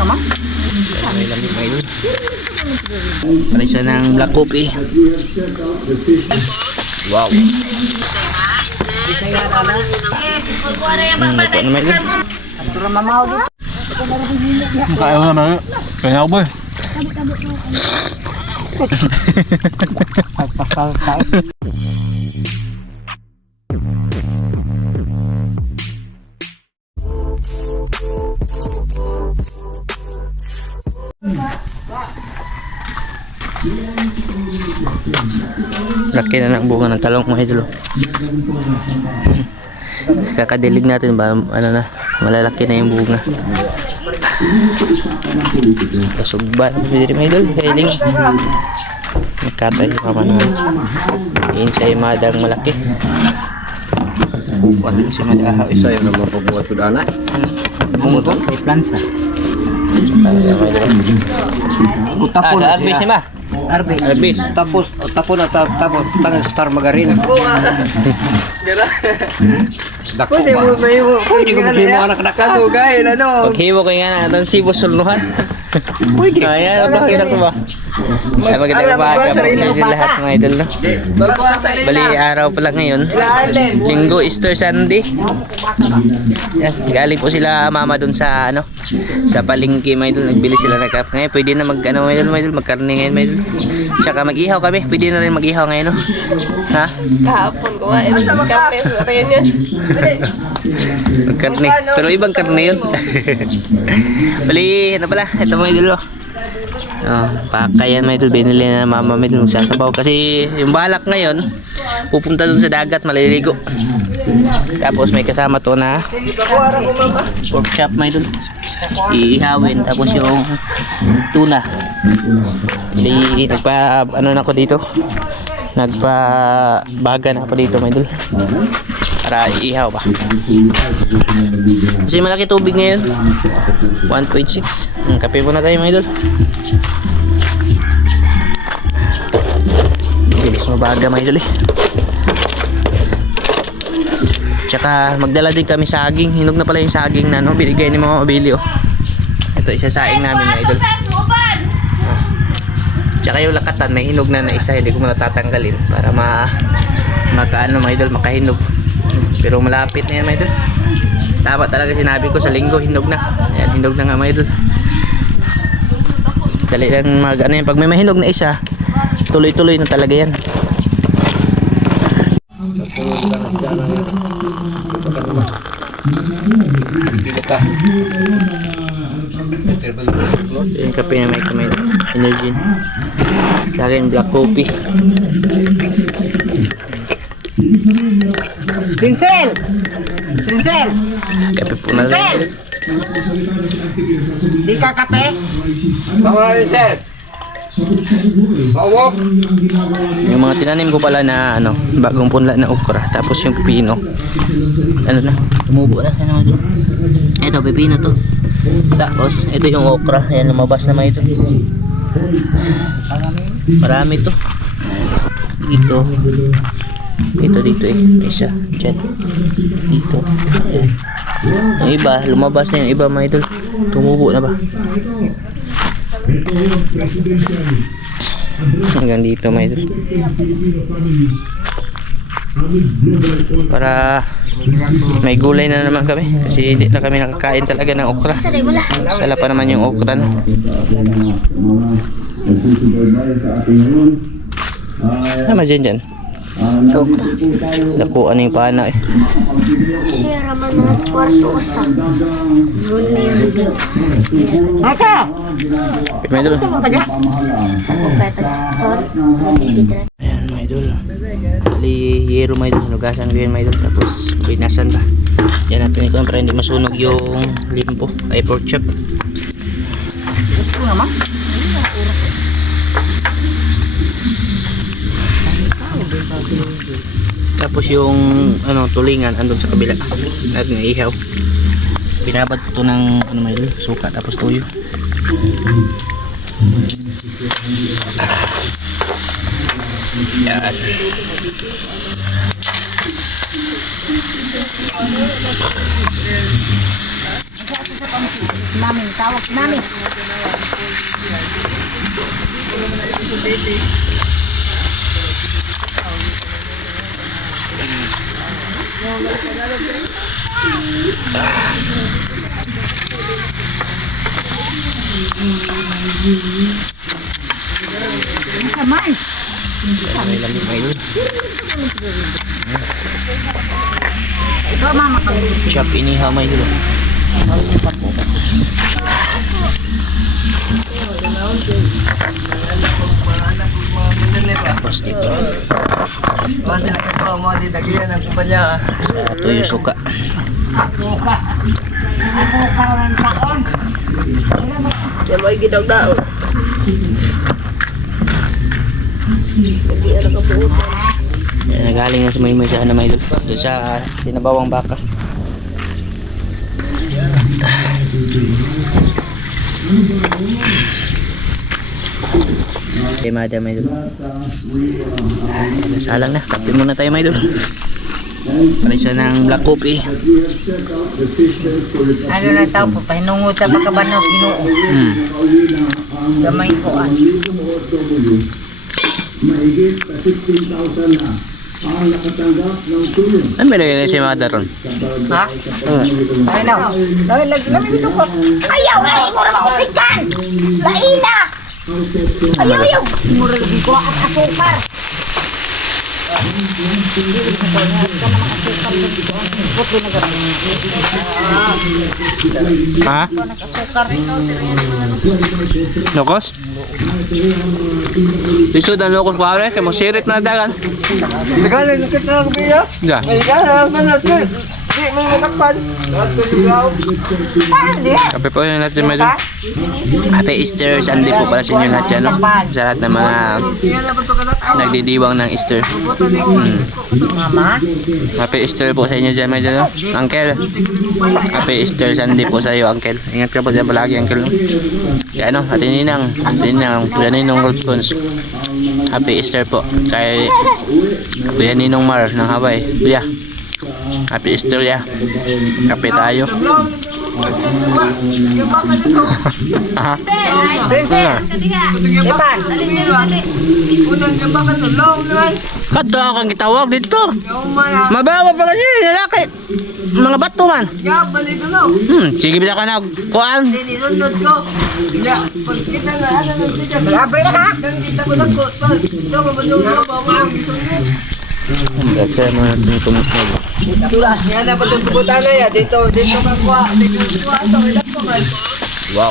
May lamig na yun. Para siya ng black coffee. Wow. Ito naman yun. Kaya mo naman. Kaya ako ba? Laki na ng bunga ng talong mga idol. Kakadilig natin ba ano na malalaki na yung bunga. Pasog ba mga idol? Kailing. Nagkatay pa man. Yun siya yung madang malaki. Upan din si madahaw. Isa yung nagpapabuhat ko dana. Bumuto? May plansa. Utapon na Arbis siya. Arbis. Tapos tangan star margarine. Dako ba? Pwede ko maghimo anak na kasugay na no. Paghiwo ko nga na itong sibos sulnuhan. Pwede. Kaya, bakit ako ba? Ay, magandang umaga po sa inyo lahat mga idol, no? Bali, araw pa lang ngayon. Linggo, Easter Sunday. Yan, galing po sila mama dun sa, ano, sa palengke mga idol. Nagbili sila ng kap. Ngayon, pwede na mag, ano, mga idol, magkarne ngayon mga idol. Tsaka mag-ihaw kami. Pwede na rin mag-ihaw ngayon, no? Ha? Kahapon ko nga, kape sa rin yan. Magkarne. Pero ibang karne yun. Bali, ano pala? Ito mga idol, oh. Pakayan mga idol, binili na mama may dun sasabaw kasi yung balak ngayon pupunta dun sa dagat maliligo, tapos may kasama to na pork chop mga idol, iihawin, tapos yung tuna. Bili, nagpa ano na ako dito, nagpa-baga na ako dito mga idol para iihaw ba kasi malaki tubig ngayon. 1.6. Kape muna tayo mga idol. Bilis mabaga mga idol eh. Tsaka magdala din kami saging. Hinog na pala yung saging na no, binigay ni mga mabili oh. Ito isa saing namin mga idol. Tsaka yung lakatan may hinog na isa, hindi ko muna tatanggalin para makaano mga idol, makahinog. Pero malapit na yan mga idol. Tama talaga sinabi ko sa linggo hinog na. Ayan, hinog na nga mga idol. Dali lang mag ano yan, pag may mahinog na isa tuloy-tuloy na talaga yan. Yung kape na may kamay energy. Sa akin black coffee. Pincel! Pincel! Kape po na lang. Di ka kape? Yung mga tinanim ko pala na ano, bagong punla na okra, tapos yung pipino. Ano na, tumubo na. Ito pipino to. Tapos ito yung okra, ayan lumabas na mga ito. Marami to. Dito eh, isa dyan, dito, ayan. Yung iba lumabas na, yung iba mga idol tumubo na ba hanggang dito mga idol, para may gulay na naman kami kasi hindi na kami nakakain talaga ng okra. Sala pa naman yung okra no? Ano dyan okra. Dakuan yung pana eh. Sira man mga kwarto usa. Maka! May idol. Sorry. Ayan mga idol. Yero mga idol. Nugasan ko yun mga idol. Tapos binasan ba. Yan natin ito para hindi masunog yung limpo. Ay pork chop. Gusto naman? Tapos yung ano tulingan andun sa kabila natin ihaw. Binabad ko to ng ano may suka tapos tuyo. Yan. Namin, tawag namin. Kamay. May lamig mga idol. Ito, mama ka. Shop inihaw mga idol. Tapos dito. Ito yung suka. Yan mo gidagdaon. Yan, nagaling na sa may sa ano mga idol. Doon sa tinabawang baka. Okay, madam mga idol. Salang na, kape muna tayo mga idol. Palisa ng black coffee. Ano na tao po, pahinungot sa pagkabanaw, ginoo. Gamay ko an. Ano may lagay si mother ron? Ha? Ay na. Lami dito ko. Ayaw na, imura makusikan. Laina. Ayaw. Imura ko at asukar. Ha? Lokos? Lisod ang lokos ko kaya mo sirit na dagan. Sagala, nakit na ako biya. Da. May gana, manasir. Di, may manakpan. Kape po yung natin may doon. Happy Easter Sunday po para sa inyo lahat yan, no? Sa lahat ng mga nagdidiwang ng Easter. Mama. Happy Easter po sa inyo dyan, may doon, no? Uncle. Happy Easter Sunday po sa iyo, Uncle. Ingat ka po dyan palagi, Uncle, no? Kaya ano, Ate Ninang, Kuya Ninong Goldspoons. Happy Easter po. Kay Kuya Ninong Mar ng Hawaii. Kuya. Happy Easter ya. Kape tayo. Aha. Ipan. Kato akong gitawag dito. Mabawa pala siya, lalaki. Mga bato man. Sige bisa ka na kuan. Abre na ka. Saya mau tumut lagi. Yan na patutubutan na yan. Dito ka kuha. Wow.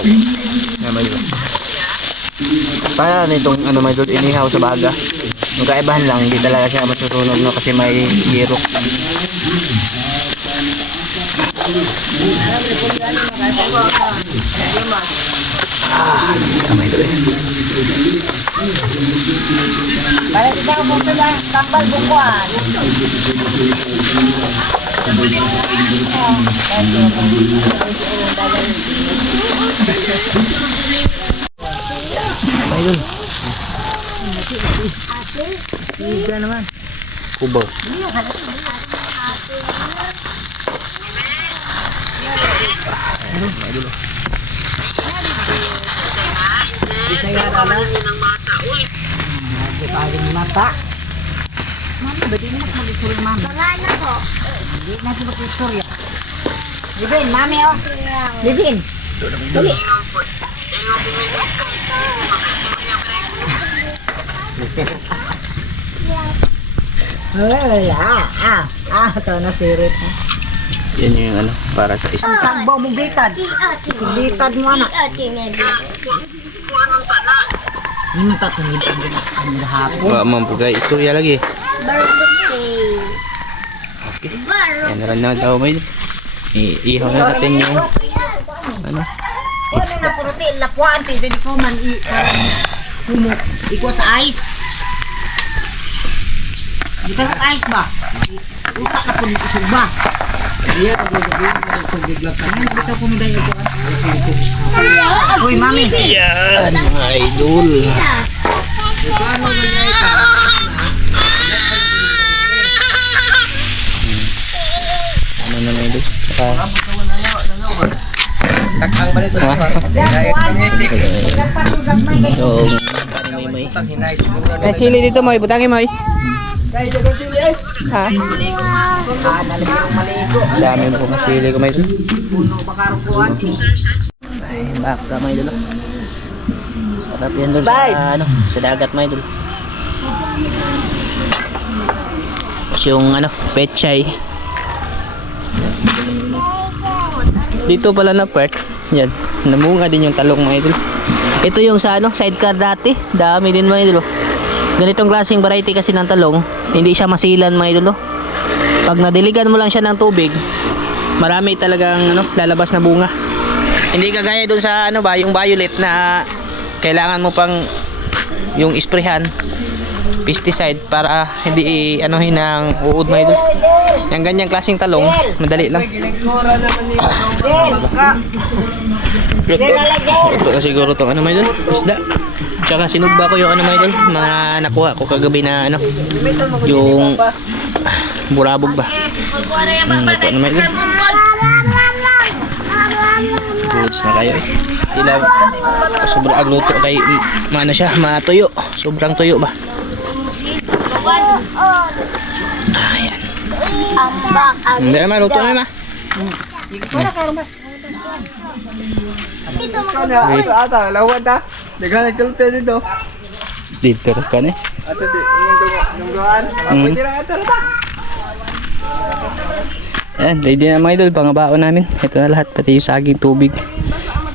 Naman yun. Para nitong ano may dul inihaw sa baga. Yung kaibahan lang, hindi talaga siya masusunog no kasi may girok. Kamay dul. Para kita mo pala tambal bukuan. Kamay dul. Iga naman. Kubaw. Mata. Mama, ba din nak mag-istorya, mama? Pangalan ko. Hindi na siya mag-istorya. Livin, mami, oh. Livin. Dali. Ay, ito na sirit. Yan yung ano, para sa isa. Ang tagbaw mong bitad. Bitad mo, anak. Hindi mo tatunid ang hapon. Wala man po guys, ito ya lagi. Birthday. Okay. Yan na rin naman tao may. Ihaw na natin yung ano. Ano na puro til, lapuan, hindi ko man humok. Ikaw sa ice. Dito sa ice ba? Utak na po nito ba? Iya, dito po mo dahil ito. Uy, mami. Yan mga idol. Ano na mga idol? Saka Takang ba nito? Ha? Yung sili dito mo, ibutangin mo. Ha? Dami mo kung sili ko may. Ay, baka may dulo. Sarap yan dun sa ano, sa dagat may dulo. Tapos yung ano, pechay. Dito pala na part, yan, namunga din yung talong mga idol. Ito yung sa ano, sidecar dati, dami din mga idol. Ganitong klaseng variety kasi ng talong, hindi siya masilan mga idol. Pag nadiligan mo lang siya ng tubig, marami talagang ano, lalabas na bunga. Hindi kagaya dun sa ano ba, yung violet na kailangan mo pang yung sprayhan pesticide para hindi anuhin ng uod mga idol. Yung ganyang klaseng talong, madali lang. Ito kasi siguro itong ano mga idol, isda. Tsaka sinugba ko yung ano mga idol, mga nakuha ko kagabi na ano, yung burabog ba. Ito ano mga idol. Goods na kayo eh. Ilaw. Sobrang agluto kay mana siya, matuyo. Sobrang tuyo ba. Ayan. Hindi naman, luto na naman. Ata, lawad na. Dagan nagkalte dito. Dito ras ka ni. Ato si yung doan. Pwede ra ato ta. Ayan, ready na mga idol, pangabaon namin. Ito na lahat, pati yung saging tubig.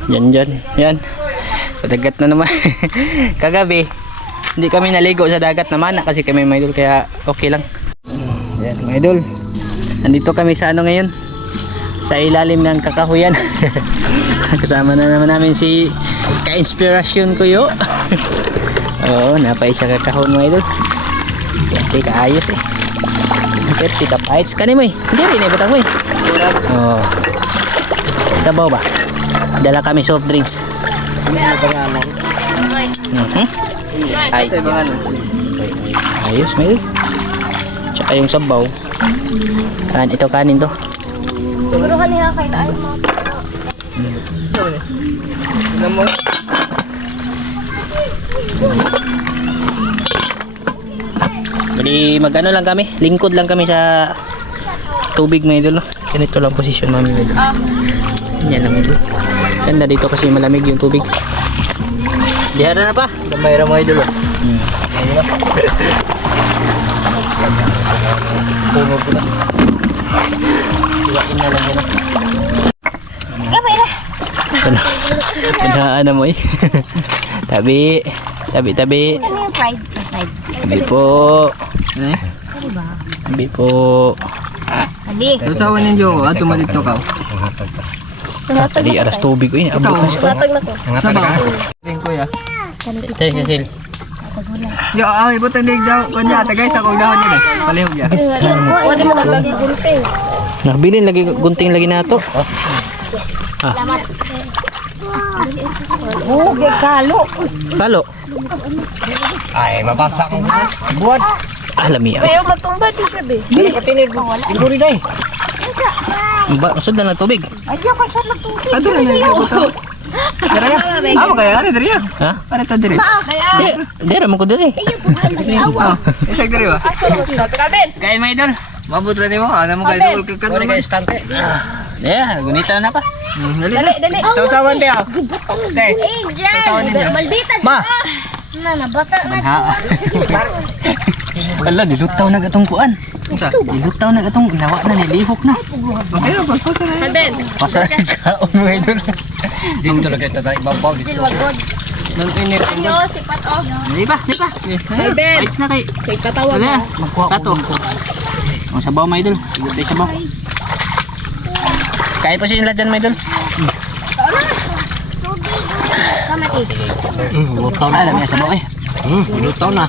Yan. Yan. Padagat na naman. Kagabi, hindi kami naligo sa dagat naman kasi kami mga idol, kaya okay lang. Yan mga idol. Nandito kami sa ano ngayon? Sa ilalim ng kakahuyan. Kasama na naman namin si ka-inspirasyon ko yo. Oo, napaisa kakahon mga idol. Yan, kaayos eh. Pepsi Cup Ice kanin mo eh. Hindi rin eh, batang mo eh. Oo. Sabaw ba? Dala kami soft drinks. Ay. Ayos may. Tsaka yung sabaw. Ito kanin to. Siguro kanina kayo tayo mo. Bali magano lang kami, lingkod lang kami sa tubig mga idol. Ganito lang posisyon namin mga idol. Yan lang idol. Ganda dito kasi malamig yung tubig. Dihara na pa. Gamay ra mo idol. Puno pula. Iwain na lang yan. Gamay na. Panahaan na mo eh. Tabi. Ano yung fried? Tabi po. Tabi po. Sabi. Usawan ninyo, ato malito ka. Tadi aras tubig ko eh. Abot na siya. Natag na ko. Sabaw. Lingko ya. Tayo siya sil. Yo, ay buta nig daw kanya tagay sa kog dahon ni. Palihog ya. Wala mo naglagi gunting. Nabilin lagi gunting lagi na to. Huwag kalo. Kalo. Ay, mabasa ko. Buat. Alami ay. Pero matumba din siya be. Dili ka tinir. Iguri dai. Masud na ng tubig. Ayaw ka siya nagtubig. Ato na ni buta. Dira ya. Amo kaya ari diri ya. Ha? Ari ta diri. Dera mo ko diri. Ah, isag diri ba? Kain may idol. Mabot ra nimo, ana mo kay dol ka kan. Kay stante. Yeah, gunita na pa. Dali. Sawan dia. Dai. Sawan ninyo. Maldita. Ma. Nabasa na. Ha. Ala, dilutaw na gatong kuan. Unsa? Dilutaw na gatong inawa na nilihok na. Okay ra ba pasa na. Saben. Pasa kaon mo idol. Dito ra kita tay babaw dito. Silwagod. Nang init. Yo, sipat og. Di ba? Saben. Bites na kay. Kay katawag. Wala, magkuha ko. Ang sabaw mga idol. Igutay sabaw. Kahit pa sila dyan mga idol. Lutaw na. Alam niya sabaw eh. Lutaw na.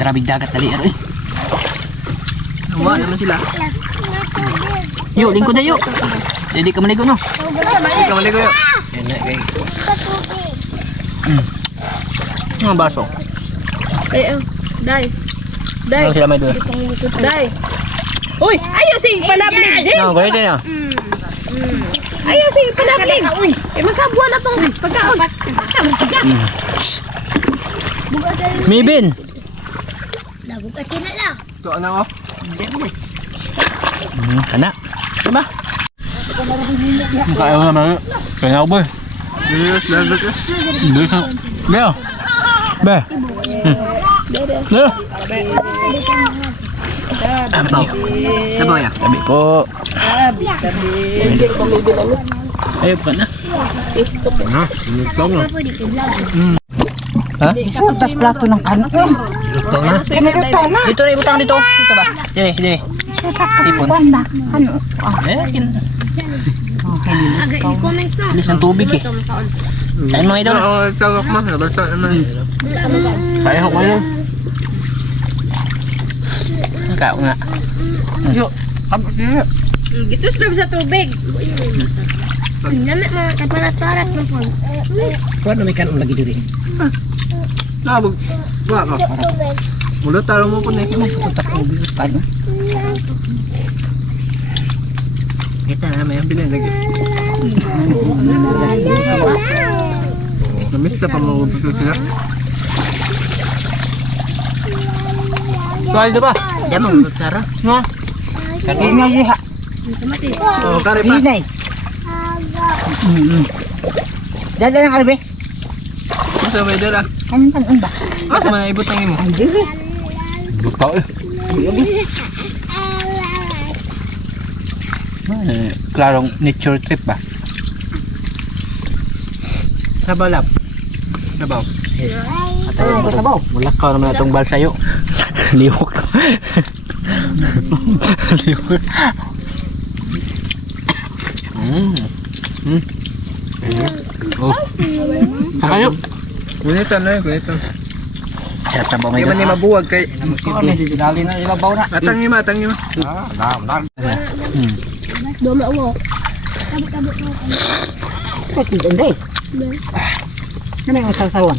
Grabe dagat dali eh. Wa naman sila. Yo, lingkod na yo. Hindi ka maligo no. Ikaw maligo yo. Yan na kay. Ang baso. Dai. Dai. Ano sila mga idol? Dai. Uy, ayo si panablig din. No, ganito na. Ayan si Panagling. Eh, masabuan na tong pagkaon. Mibin. Ito ano ko? Kana. Diba? Kaya mo naman. Kaya ako boy. Yes, lagot eh. Beo. Be. Beo. Sabaw. Sabaw ya. Sabi po. Ayop ka na. Ha? Tas plato ng kanon. Luto na. Kiniluto na. Dito na ibutang dito. Dito ba? Dini. Tipon. Wanda. Ano? Bilis ng tubig eh. Kain mga idol. Oo, tagak mo. Basta naman. Kaya ko kayo. Kao nga. Yo. Abot niya. Gitus lang sa tubig. Namin mga kaparat-parat ng po. Kuwan na may kanon lagi diri. Nabog. Wa ka. Mulot taro mo po na imo putak ko pa. Kita na may bilin lagi. Namista pa mo puto sila. Tuwal ba? Diyan mo Sara. No? Kati nga yiha. Oh, kare pa. Hinay. Dada ng arbe. Sa may dira. Ano ba? Asa man ibot ang imo? Ang diri. Bukaw eh. Klarong nature trip ba? Sabalap. Sabaw. Ano ko sabaw? Wala ka naman na itong bal sa'yo. Liwak. Liwak. Oh. Sakayo. Gunitan na, gunitan. Sarap sa bamay Di man ni mabuwag kay. Ano dali na ilabaw na. Atang ima. Doma uwo. Kati hindi. Ano yung sasawan?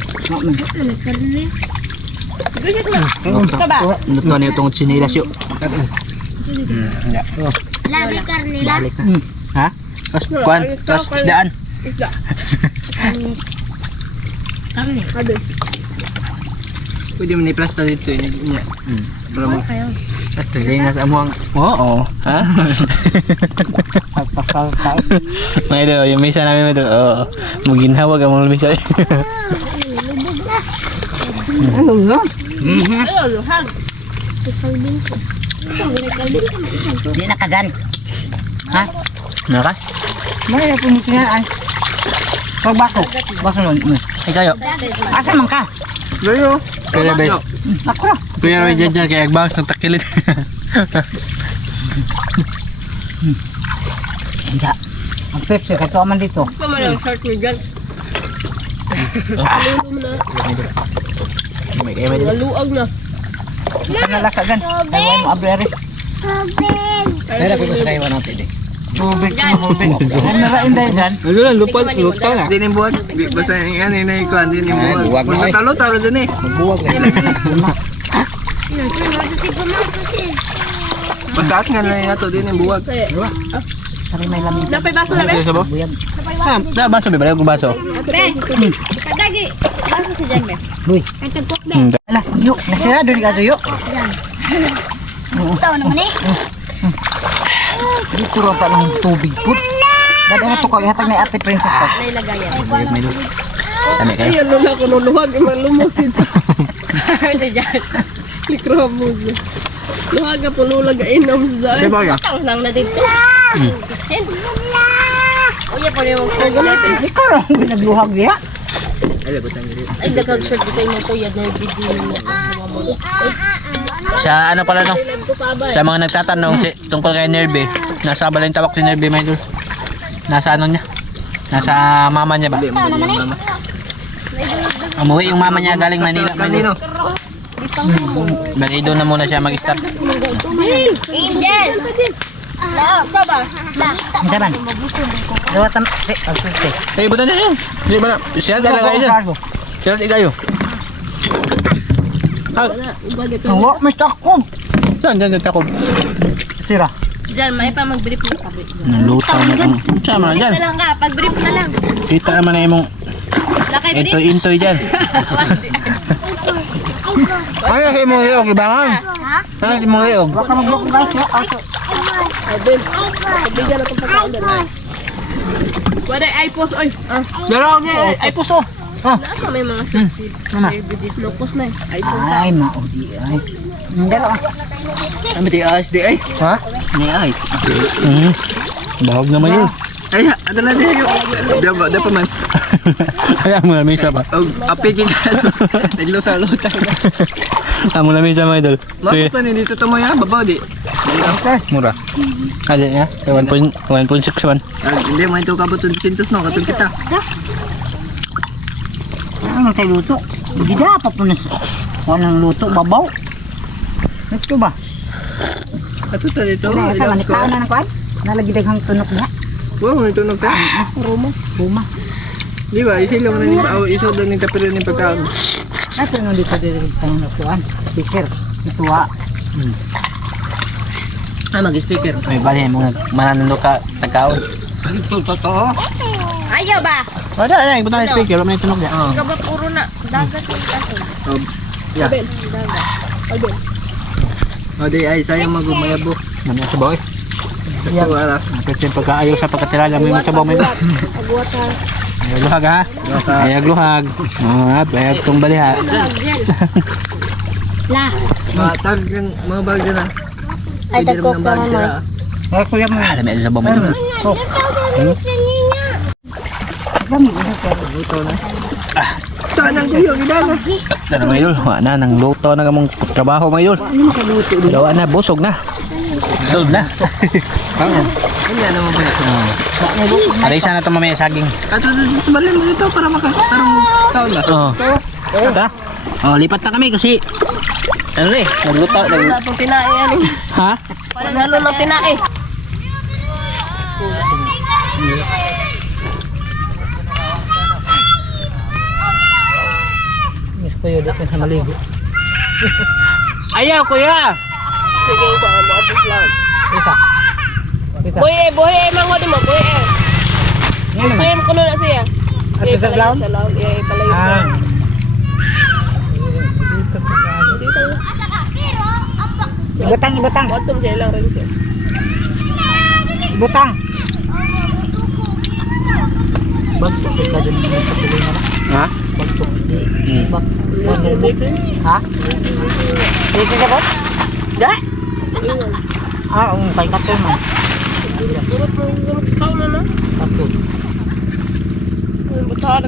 Ito ba? Ito na itong sinilas yun. Labi karnila. Ha? Tapos kuhan? Tapos isdaan? Isda. Karni. Kabe. Pwede mo ni plasta dito eh. Nya. Para mo. Ito yung nasa amuang... Oo. Ha? Mga ito, yung misa namin ito. Oo. Maginhawag ang mga misa. Ano nga? Ayaw, luhag. Hindi na ka dyan. Ha? Naka? May na pumitingaan. Pagbako. Bako nun. Ikayo. Asa man ka? Gayo. Kaya ba? Ako na. Kuya Roy dyan dyan. Kaya agbawas ng takilit. Hindi. Ang Pepsi, kato man dito. Paman ang short ni Jan. Maluag na. Ito na laka dyan. Ayaw mo ableri. Dala ko sa kaiwan natin eh. Tubig. Ano narain dahil dyan? Ano lang lupa na. Di ni buwag. Basta yan eh na ikuan di ni buwag. Wala talo din eh. Magbuwag na. Pagkaat nga na nato din ni buwag. Sabi may lamig. Napay baso na, be? Sabo? Ah, baso ba? Balayo ko baso. Be, kadagi. Baso si Jan, be. Uy. Ay, tagpok, be. Ala, yuk. Nasira doon ka yuk. Ito naman eh. Dito ron ka ng tubig po. Dati nga to ko ihatag ni Ate Princess ko. Nailagayan. Kami kayo. Ayan, lula ko nuluhag. Malumusid sa... Hindi dyan. Likro mo siya. Luhag ka po lulag inom sa... Di ba ya? Tang lang na dito. Sin. Uya po rin mong kuya natin. Ikaw ron pinagluhag niya. Ay, nagag-short dito yung mga kuya na video mo. Sa ano pala no? Live ko pa ba? Sa mga nagtatanong tungkol kay Nerbe, nasa balay tawak si Nerbe may dul. Nasa ano niya? Nasa mama niya ba? Umuwi yung mama niya galing Manila. Kanino? Bali doon na muna siya mag-start. Angel! Ito ba? Ang saban. Dawa tam. Pagpiste. Eh, buta na siya. Hindi ba na? Siya dala kayo dyan. Siya kayo. Ah, Ang wak may takong. saan dyan takob? Sira. Diyan, may pa mag-brief na sabi. Lutaw na kamo. Sama na dyan. Na lang ka, pag-brief na lang. Kita naman na imong Lakay brief. intoy-intoy dyan. Ano si imong liog, ibangan? Ano si imong liog? Baka magbuk guys. Bigyan na itong pagkaon doon. Wala ay pos, oy. Dalaw ay puso. Nasa may mga sensitive. Ano? Lupos na eh. Ay pos. Ay, maudi ay. Dalo. Ano ti ayos di ay? Ha? Ni ayos. Bahog naman yun. Ay, ano na di ayo. Da pa man. Kaya mo namin isa pa. Og apigin ka. Naglo sa luta. Amo namin isa mga idol. Sige, Mapos na dito to mo ya, babaw di. mura. Alin niya? 1.61. Hindi mo ito kabot 200 no, katong kita. Ano tayo luto? Gida pa po na. Walang luto, babaw. Ito ba? Ato ta dito. Wala sa manikaan na kuan. Nalagi daghang tunok niya. Wow, ito no ka. Ruma. Di ba? Isilong na ni bao, iso daw ni kapiro ni pagkaon. Nato no dito sa kuan. Speaker. Ituwa. Ah, mag-speaker. May bali mo mananalo ka tagkaon. Ito totoo. Ayaw ba? Wala na, ibutan ang speaker, may tunog niya. Gabot puro na. Dagat yung kaso. Yeah. Abel, dagat. Abel. O di ay sayang magumayabo. Ano sa boy? Ito ara. Kasi pagkaayaw sa pagkatilala mo yung sabaw mo. Agwat ha. Ayag luhag ha. Ayag luhag. Ayag tong baliha. La. Tag yung mga bagyo na. Ay, Pwede dagko naman ka ang bagyo naman. na. Ay kuya mo. Dami ang sabaw mo. Ito na. Saan ang kuyo? Gidana. Ano mo yun? Wala na, nang luto na kamong trabaho mo yun. Gawa na, busog na. Sold na. Kanya naman pa ito. Aray sana ito mamaya saging. Ato balik mo dito para makatarong taon na. Oo. Ito. Oh, lipat na kami kasi ano eh, nagluto. Wala itong tinae yan eh. Ha? Panalo ng tinae. Kuya, dito sa maligo. Ayaw, kuya! Sige, ito ang mga lang. Isa. Buhay eh, mangod mo, buhay eh. Buhay mo kuno na siya. At sa laon? Sa laon, iya, palayo. Ah. Ibutang, ibutang. Bottom siya lang rin siya. Ibutang. Bagtok ka din sa tuloy na. Ha? Bagtok. Ha? Dito sa bot? Da? Ah, kay katon man. Gurot mo, gurot ka na na. Tapos. Bata